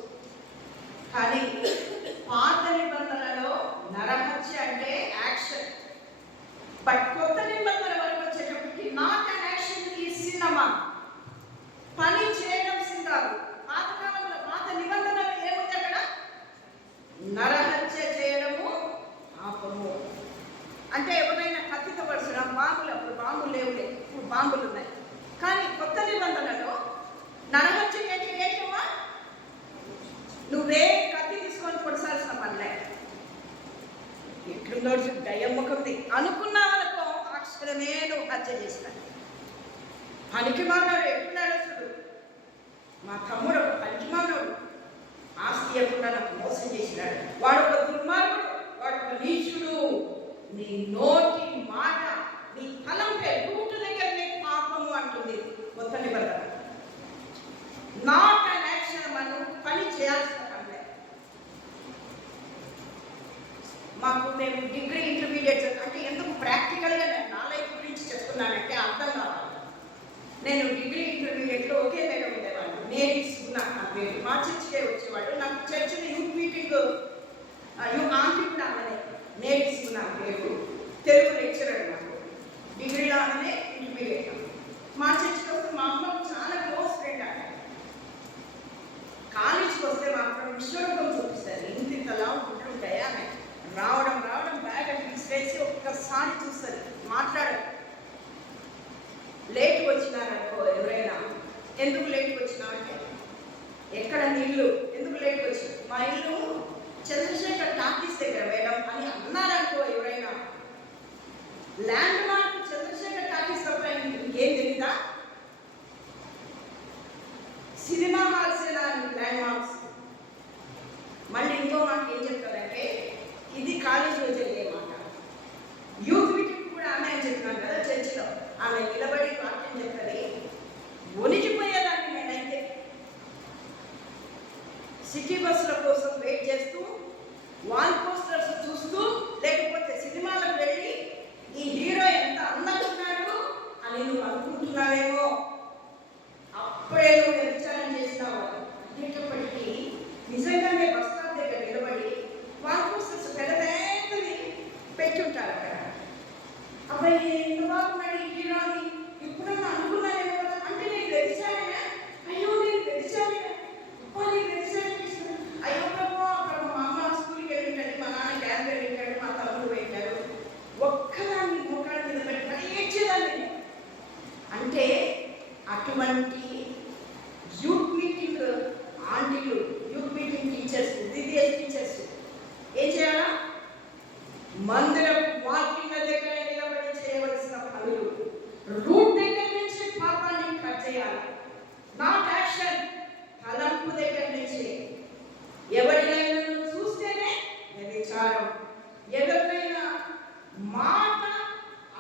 కానీ పాత నిబంధనలో నరహత్య అంటే యాక్షన్, బట్ కొత్త నిబంధన వరకు వచ్చేటప్పటికి నాట్ అన్ యాక్షన్ ఈ సినిమా పని చేయడం సిద్ధాలు. పాతకాలంలో పాత నిబంధనలు ఏముంది అక్కడ? నరహత్య చేయడము పాపము. అంటే ఎవరైనా కత్తితో పరచడం, బాంబులు, అప్పుడు బాంబులు లేవులే, ఇప్పుడు బాంబులు ఉన్నాయి. కానీ కొత్త నిబంధనలో నరహత్య ఏంటమ్మా? నువ్వే కత్తి తీసుకొని పొడసాల్సిన పనిలే. ఎట్లుందో దయ్యమ్మకుంది అనుకున్నావనుకో, అక్షరమే నువ్వు హత్య చేస్తాను. పనికి మానవుడు ఎప్పుడున్నాడో చూడు. మా తమ్ముడు ఒక పనికి మానవుడు, ఆస్తి ఎప్పుడు నాకు మోసం చేసినాడు. వాడు ఒక దుర్మార్గుడు, వాడు ఒక నీచుడు. నీ నోటి మాట, నీ తలంపే రూటు దగ్గరనే పాపము అంటుంది కొత్త నిబంధన. నాట్ అన్ యాక్షన్, మనం పని చేయాల్సిన పనిలే. మాకు మేము డిగ్రీ ఇంటర్మీడియట్ అంటే ఎందుకు ప్రాక్టికల్గా నేను నా లైఫ్ గురించి చెప్తున్నానంటే అర్థం కావాలి. నేను డిగ్రీ ఇంటర్మీడియట్లో ఒకే మేడం ఉండేవాళ్ళు, మేరీస్ నాకు నా పేరు. మా చర్చికే వచ్చేవాళ్ళు. నాకు చర్చిలో యూత్ మీటింగ్ ఆంటీ కూడా ఆమెనే, మేరీస్ నా పేరు. తెలుగు లెక్చరర్ నాకు డిగ్రీలో ఆమెనే, ఇంటర్మీడియట్లో. మా చర్చికి వస్తే మా అమ్మకు చాలా క్లోజ్ ఫ్రెండ్ ఆమె. కాలేజీకి వస్తే మాత్రం విశ్వరూపం చూపిస్తారు. ఇంతలా ఉంటుంటాయి ఆమె. రావడం బ్యాగ్ అని తీసివేసి ఒక్కసారి చూస్తుంది, మాట్లాడదు. లేట్ వచ్చినారనుకో ఎవరైనా, ఎందుకు లేట్కి వచ్చినామంటే ఎక్కడ నీళ్ళు, ఎందుకు లేట్కి వచ్చి, మా ఇల్లు చంద్రశేఖర్ టాకీస్ దగ్గర మేడం అని అన్నారనుకో ఎవరైనా, ల్యాండ్ మార్క్ చంద్రశేఖర్ టాకీస్ తప్ప ఇంకేం తెలీదా? Cinema halls land marks. మళ్ళీ ఇంకో మాట ఏం చెప్తారంటే, ఇది కాలేజీలో జరిగే మాట. యూత్ మీటింగ్ కూడా ఆమె అని చెప్తున్నాను కదా చర్చిలో, ఆమె నిలబడి వాక్యం చెప్తుంది. వణికిపోయేదాన్ని నేనైతే. సిటీ బస్సుల కోసం వెయిట్ చేస్తూ, వాల్ పోస్టర్స్ చూస్తూ, లేకపోతే సినిమాలకు వెళ్ళి ఈ హీరో ఎంత అందంగా ఉన్నాడు అని నువ్వు అనుకుంటున్నావేమో. అప్పుడే నువ్వు విచారణ చేసినావు అనేటప్పటికీ నిజంగానే బస్ స్టాప్ దగ్గర నిలబడి వాల్ పోస్టర్స్ పెద్దది పెట్టుంటారు అక్కడ. అబ్బాయి ఎంత బాగున్నాడు ఈ హీరో అని ఎప్పుడన్నా అనుకున్నానేమో కదా. అంటే నేను గెలిచానే, అయ్యో నేను గెలిచానే, అబ్బా నేను గెలిచాను. అయ్యో ప్రభు, అక్కడ మా అమ్మ స్కూల్కి వెళ్ళింటాడు, మా నాన్న క్యాబ్ వెళ్ళింటాడు, మా తమ్ముడు వెళ్ళాడు. ఒక్కదాన్ని మోకాళ్ళ మీద పెట్టి ఏడ్చేదాన్ని. అంటే అటువంటి యూత్ మీటింగ్ ఆంటీలు, youth meeting teachers, DBS teachers ఏం చేయాలా? మందిరం వాకింగ్ దగ్గర నిలబడి చేయవలసిన పనులు, రూట్ దగ్గర నుంచి పాపాన్ని కట్ చేయాలి. నాట్ యాక్షన్, తలంపు దగ్గర నుంచి. ఎవరినైనా చూస్తేనే వ్యభిచారం, ఎవరినైనా మాట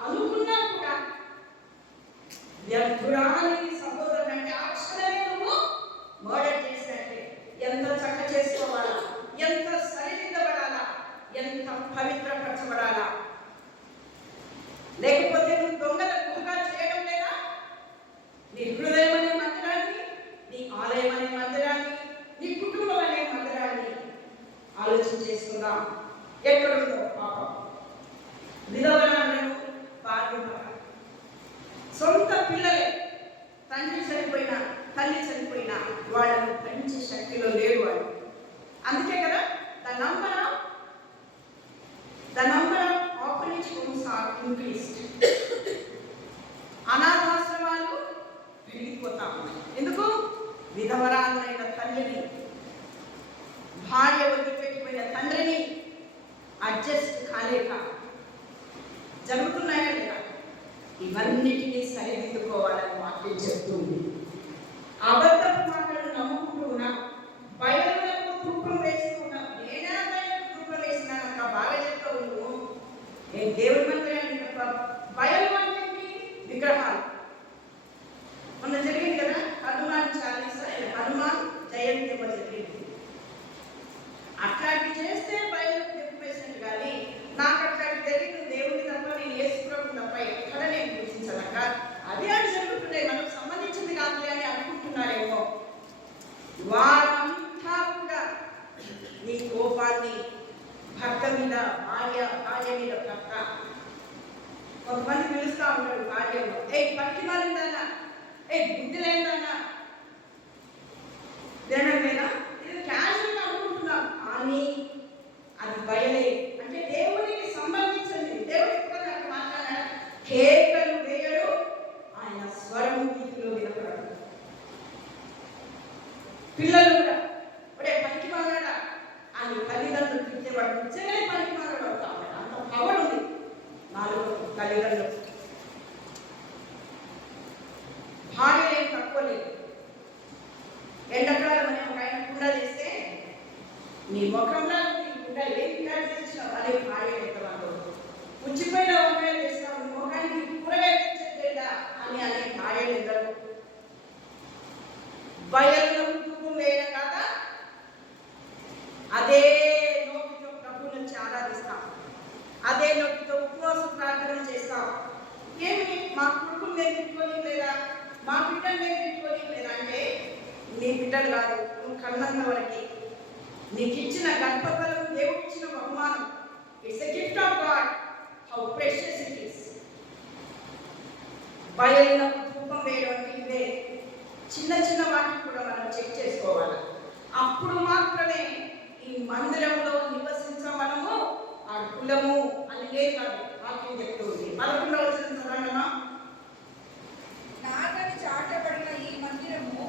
అనుకున్నా కూడా వ్యర్థురాలని సహోదరుడు అంటే అక్షరమే నువ్వు మర్డర్ చేసినట్టే. ఎంత చక్క చేసుకోవాలా, ఎంత సరిదిద్దబడాలా, ఎంత పవిత్రపరచబడాలా. లేకపోతే నువ్వు దొంగల గుహగా చేయడం లేదా? నీ హృదయం అనే మందిరాన్ని ఎక్కడుందో పాపం విధవరాలను బాధ్యత సొంత పిల్లలే తండ్రి చనిపోయినా తల్లి చనిపోయినా వాళ్ళను పెంచే శక్తిలో లేరు వాళ్ళు. అందుకే కదా the number of orphanage homes are increased. అనాథాశ్రమాలు పెరిగిపోతా ఉన్నాయి. ఎందుకు? విధవరాలైన తల్లిని, భార్య వదిలిపెట్టిపోయిన తండ్రిని అడ్జస్ట్ కాలేక జరుగుతున్నాయా లేదా? ఇవన్నిటినీ సరిదిద్దుకోవాలని వాక్యం చెప్తుంది. అబద్ధపు మాటలు నమ్ముకుంటూ ఉన్నాం, బయలులకు తూపం వేస్తూ ఉన్నాం. నేనా బయలుకు తూపం వేసినాక బాగా చెప్తావు నువ్వు. నేను దేవుడి మందిరాన్ని తప్ప బయలు అంటే విగ్రహాలు. మొన్న జరిగింది కదా హనుమాన్ చాలీసా, హనుమాన్ జయంతి ఏమో జరిగింది. అట్లాంటి చేస్తే బయలుకు చెప్పేసినట్టు కానీ నాకు అట్లాంటి జరిగింది దేవుని తప్ప నేను యేసుప్రభువు తప్ప ఎక్కడ నేను పూజించలేక అదే అని జరుగుతున్నాయి. మనకు సంబంధించింది కాదు అని అనుకుంటున్నారేమో. వారంతా కూడా నీ కోపాన్ని భర్త మీద, భార్య మీద భర్త. కొంతమంది పిలుస్తూ ఉంటాడు భార్యలో, పనికి మారిందానా, బుద్ధి లేదానా, దేనైనా ఇది క్యాజువల్గా అనుకుంటున్నాం. కానీ అది బయలే అంటే దేవునికి సంబంధించింది. దేవుడు ఎప్పుడైనా అక్కడ మాట్లాడాడు, కేకలు వేయడు, ఆయన స్వరం గీతిలో వినపడదు. పిల్లలు కూడా ఒడే పనికి మారాడా అని తల్లిదండ్రులు తిట్టేవాడు నిజంగానే పనికి మారాడు అవుతా ఉన్నాడు. అంత పవర్ ఉంది నాలుగు తల్లిదండ్రులు. భార్యలేం తక్కువ లేదు. ఎండాకాలం అనే ఒక ఆయన కుండ చేస్తే నీ ముఖంలో నీ కుండ ఏం కింద తెచ్చినావు అదే భార్య ఎంతమందో. పుచ్చిపోయిన వంకాయలు చేస్తావు, నీ ముఖానికి కూరగాయ తెచ్చేదా అని అనే భార్యలు ఎందరు. బయలులో తూపం వేయడం కాదా, అదే నోటితో ప్రభువు నుంచి ఆరాధిస్తాం, అదే నోటితో ఉపవాస ప్రార్థన చేస్తాం. ఏమి మా కొడుకులు మేము తిట్టుకొని లేదా, మా బిడ్డలు మేము తిట్టుకొని లేదా అంటే నీ బిడ్డలు కాదు, నువ్వు కన్నంత వరకే. నీకు ఇచ్చిన గర్భఫలం దేవుడు ఇచ్చిన బహుమానం. It's a gift of God. How precious it is. బయలులకు ధూపం వేయడం అంటే ఇదే. చిన్న చిన్న వాటిని కూడా మనం చెక్ చేసుకోవాలి. అప్పుడు మాత్రమే ఈ మందిరంలో నివసించమనము ఆ కులము అని లేదు కాదు వాక్యం చెప్తుంది. 11వ వచనం చదవడమా. నాటని చాటబడిన ఈ మందిరము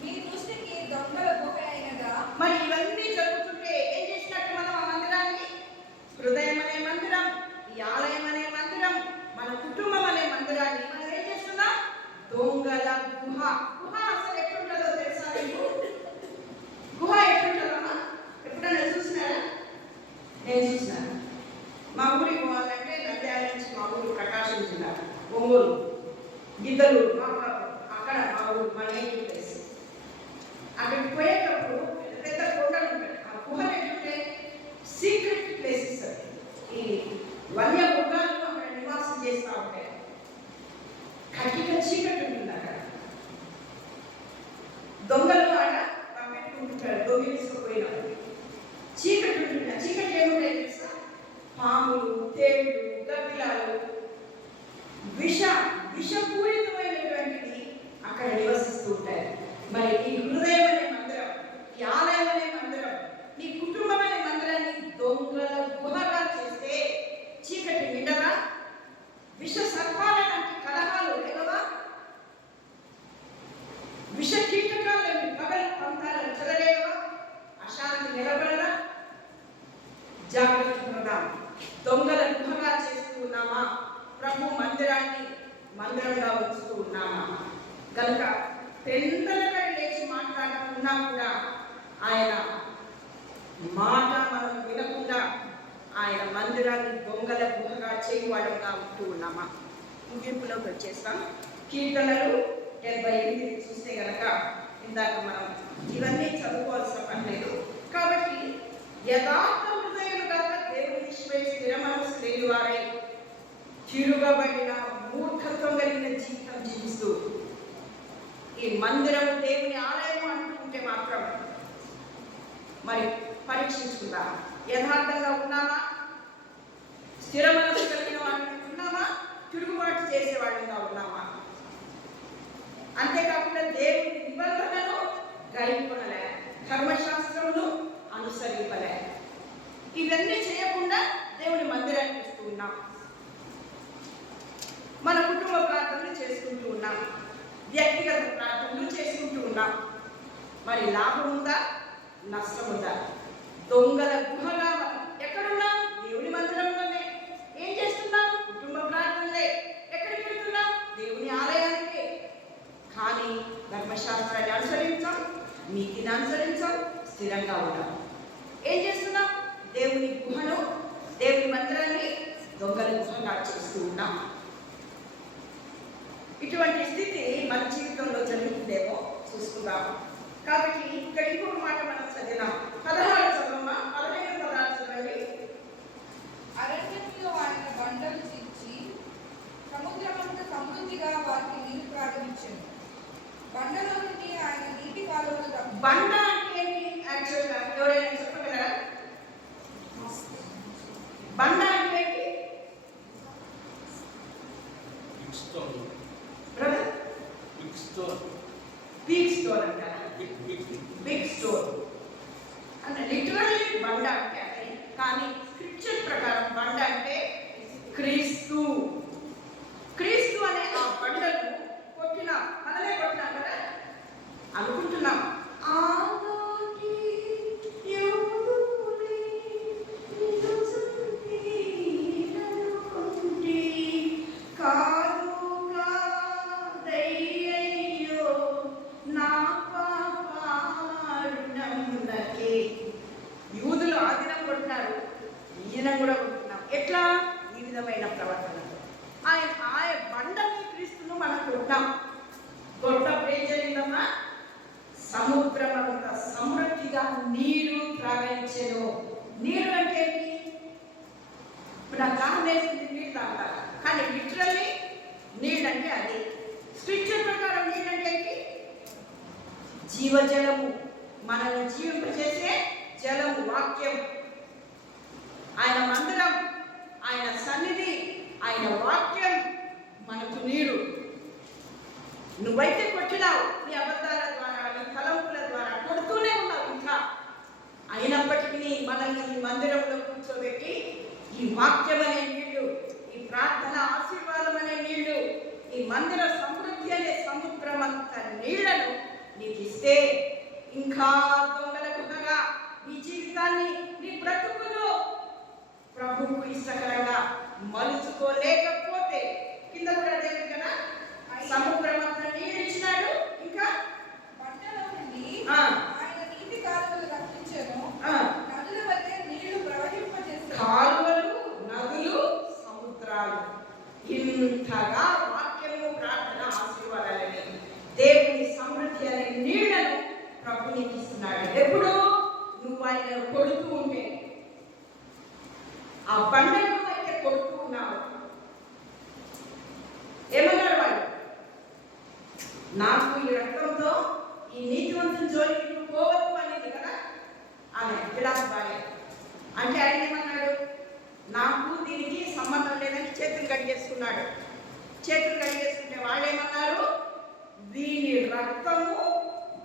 మీ దృష్టికి దొంగల గుహ అయినదా? మరి ఇవన్నీ జరుగుతుంటే ఏం చేసినట్టు మనం ఆ మందిరాన్ని? హృదయం అనే మందిరం, ఈ ఆలయం అనే మందిరం, మన కుటుంబం అనే మందిరాన్ని మనం ఏం చేస్తున్నాం? దొంగల గుహ. గుహ అసలు ఎట్లుంటుందో తెలుసా నీకు? గుహ ఎట్లుంటుందమ్మా? ఎప్పుడైనా చూసినారా? నేను చూసినాను. మా ఊరికి పోవాలంటే నంద్యాల నుంచి మా ఊరు ప్రకాశం జిల్లా ఒంగోలు గిద్దలు అక్కడ మా ఊరు మా నేటివ్ ప్లేస్. అక్కడికి పోయేటప్పుడు పెద్ద కొండలు ఉంటాయి. ఆ గుహలు ఏంటంటే సీక్రెట్ ప్లేసెస్. ఈ వన్య మృగాలు అక్కడ నివాసం చేస్తూ ఉంటాయి. కట్టిగా చీకటి ఉంటుంది అక్కడ. దొంగలు ఆడ పెట్టుకుంటుంటారు, దొంగిలిసుకుపోయినప్పుడు చీకటి ఉంటుంది. ఆ చీకటి ఏముంటాయి తెలుసా? పాములు, తేళ్లు, గబ్బిలాలు, విషపూరితమైనటువంటివి అక్కడ నివసిస్తూ ఉంటాయి. మరి ఈ హృదయం అనే మందిరం, ఈ ఆలయం అనే మందిరం, నీ కుటుంబం అనే మందిరాన్ని దొంగల గుహగా చేస్తే చీకటి నిండదా? విష సర్పాల లాంటి కలహాలు లేవా? విష కీటకాలను పగల పంతాలను చెలరేవా? అశాంతి నిలబడదా? జాగ్రత్త పడదాం. దొంగల గుహగా చేస్తూ ఉన్నామా? ప్రభు మందిరాన్ని మందిరంగా ఉంచుతూ ఉన్నామా? కనుక పెందలగా లేచి మాట్లాడుతున్నా కూడా ఆయన మాట మనం వినకుండా ఆయన మందిరాన్ని దొంగల గుహగా చేయవాడంగా ఉంటూ ఉన్నామా? ముగింపులోకి వచ్చేస్తాం. కీర్తనలు 78 చూస్తే గనక ఇందాక మనం ఇవన్నీ చదువుకోవాల్సిన పని లేదు. కాబట్టి యథార్థ హృదయులు కాక దేవుని విషయమై స్థిర మనసు లేని వారై తిరుగబడిన మూర్ఖత్వం కలిగిన జీవితం జీవిస్తూ ఈ మందిరం దేవుని ఆలయం అనుకుంటే మాత్రం మరి పరీక్షించుకుందాం. యథార్థంగా ఉన్నామా? స్థిర మనసు కలిగిన వాళ్ళని ఉన్నామా? తిరుగుబాటు చేసే వాళ్ళంగా ఉన్నామా? అంతేకాకుండా దేవుని నిబంధనను గైకొనలే, ధర్మశాస్త్రమును అనుసరింపలే. ఇవన్నీ చేయకుండా దేవుని మందిరానికి వస్తూ ఉన్నాం. మన కుటుంబ ప్రార్థనలు చేసుకుంటూ ఉన్నాం, వ్యక్తిగత ప్రార్థనలు చేసుకుంటూ ఉన్నాం. మరి లాభం ఉందా, నష్టం ఉందా? దొంగల గుహగా మనం ఎక్కడున్నాం? దేవుని మందిరంలోనే. ఏం చేస్తున్నాం? కుటుంబ ప్రార్థనలే. ఎక్కడికి వెళ్తున్నాం? దేవుని ఆలయానికి. కానీ ధర్మశాస్త్రాన్ని అనుసరించాం, నీతిని అనుసరించాం, స్థిరంగా ఉన్నాం. ఏం చేస్తున్నాం? దేవుని గుహను, దేవుని మందిరాన్ని దొంగల గుహగా చేస్తూ ఉన్నాం. ఇటువంటి స్థితి మన జీవితంలో జరుగుతుందేమో చూసుకుందాం. కాబట్టి ఇక్కడ ఇంకొక మాట మనం చదివినాం. 16 చదవమా, 15 పదాలు చదవండి. అరణ్యంలో ఆయన బండలు చీల్చి సముద్రమంత సమృద్ధిగా వారికి నీరు ప్రారంభించాడు. బండలో నుండి ఆయన నీటి కాలువలు. బండ అంటే ఏంటి? యాక్చువల్గా ఎవరైనా చెప్పగలరా? బండ అంటే ఏంటి? బిగ్ స్టోర్ అంటారా? బిగ్ స్టోర్ అంటే లిటరల్లీ బండ అంటే అదే. కానీ స్క్రిప్చర్ ప్రకారం బండ అంటే క్రీస్తు. క్రీస్తు అనే ఆ బండను కొట్టినాం, మనమే కొట్టినాం కదా అనుకుంటున్నాం. యూదులు ఆదినం కొట్టినారు, ఈయన కూడా కొట్టినాం. ఎట్లా? ఈ విధమైన ప్రవర్తన. ఆయన బండని క్రీస్తును మనం కొట్టాం. కొట్టప్పుడు ఏం జరిగిందమ్మా? సముద్రం అంత సమృద్ధిగా నీరు త్రాగించెను. నీరు అంటే ఏంటి? ఇప్పుడు నాకు దాహం వేసింది, నీళ్ళు తాగుతారు. కానీ లిటరల్లీ నీళ్ళు అంటే అది. స్క్రిప్చర్ ప్రకారం నీళ్ళు అంటే ఏంటి? జీవజలము, మనల్ని జీవింపజేసే జలము, వాక్యం. ఆయన మందిరం, ఆయన సన్నిధి, ఆయన వాక్యం మనకు నీరు. నువ్వైతే కొట్టినావు, నీ అబద్ధాల ద్వారా, నీ తలంపుల ద్వారా కొడుతూనే ఉన్నావు. ఇంకా అయినప్పటికీ మనల్ని ఈ మందిరంలో కూర్చోబెట్టి ఈ వాక్యం అనే నీళ్లు, ఈ ప్రార్థన ఆశీర్వాదం అనే నీళ్లు, ఈ మందిర సమృద్ధి అనే సముద్రం అంత నీళ్లను నీకు ఇస్తే ఇంకా దొంగల గుహగా నీ జీవితాన్ని, నీ బ్రతుకును ప్రభువుకు ఇష్టకరంగా మలుచుకోలేకపోతే, కింద కూడా అదే కదా, సముద్రం అంతా నీళ్ళు ఇచ్చినాడు. ఇంకా బండలో నుండి ఆయన నీటి కాలువలు రప్పించాను. నదుల వల్లే నీళ్లు ప్రవహింపజేశాడు. కాలువలు, నదులు, సముద్రాలు. ఇంతగా వాక్యము, ప్రార్థన, ఆశీర్వాదాలని, దేవుని సమృద్ధి అనే నీళ్లను ప్రభు నీకు ఇస్తున్నాడు. ఎప్పుడు నువ్వు ఆయన కొడుతూ ఉంటే, ఆ బండను అయితే కొడుతూ ఉన్నావు. ఏమన్నారు వాళ్ళు? నాకు ఈ రక్తంతో ఈ నీతివంతుని జోలికి నువ్వు పోవద్దు అనేది కదా ఆమె విలాస భార్య. అంటే ఆయన ఏమన్నాడు? నాకు దీనికి సంబంధం లేదని చేతులు కడిగేసుకున్నాడు. చేతులు కడిగేసుకుంటే వాళ్ళు ఏమన్నారు? దీని రక్తము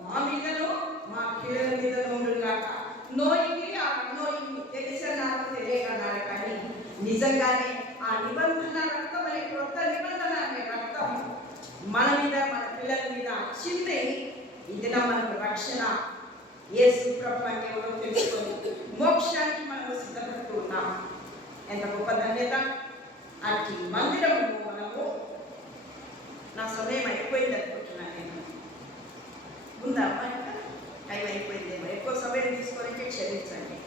మా మీదను, మా పిల్లల మీదను ఉండుగాక. నోయింది, ఆ నోయింది తెలిసిన నాకు తెలియకన్నారు. కానీ నిజంగానే ఆ నిబంధన రక్తం అనే కొత్త నిబంధన అనే రక్తం మన మీద, మన పిల్లల మీద చింది ఇది మనకు రక్షణ. యేసు ప్రభు అంటే ఎవరో తెలుసుకొని మోక్షానికి మనము సిద్ధపడుతూ ఉన్నాం. ఎంత గొప్ప ధన్యత! అట్టి మందిరము మనము. నా సమయం అయిపోయింది అనుకుంటున్నాను నేను. ఉందా ఇంకా టైం అయిపోయిందేమో. ఎక్కువ సమయం తీసుకొని క్షమించండి.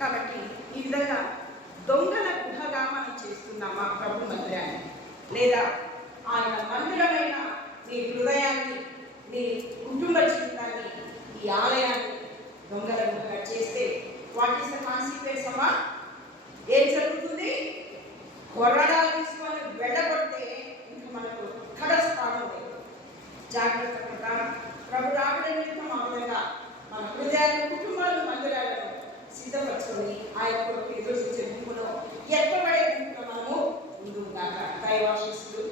కాబట్టి ఈ విధంగా దొంగల గుహగా మనం చేస్తున్నామా ప్రభు మందిరాన్ని? లేదా ఆయన మందిరమైన నీ హృదయాన్ని, నీ కుటుంబ జీవితాన్ని, ఈ ఆలయాన్ని దొంగల గుహగా చేస్తే వాట్ ఈస్ ద కాన్సిక్వెన్స్ అమ్మా? ఏం జరుగుతుంది? కొరడాలు తీసుకొని వెళ్ళగొడితే ఇంకా మనకు కడస్థానం లేదు. జాగ్రత్త పడతాం. ప్రభు రావడం నిమిత్తం ఆ విధంగా మన హృదయాన్ని కుటుంబాలు మందిరాలను సిద్ధపరచుకొని ఆ యొక్క ఎదురు చూసే గుంపులో ఎక్కబడే గుంపులో మనము ముందుగా దైవాశిస్తులు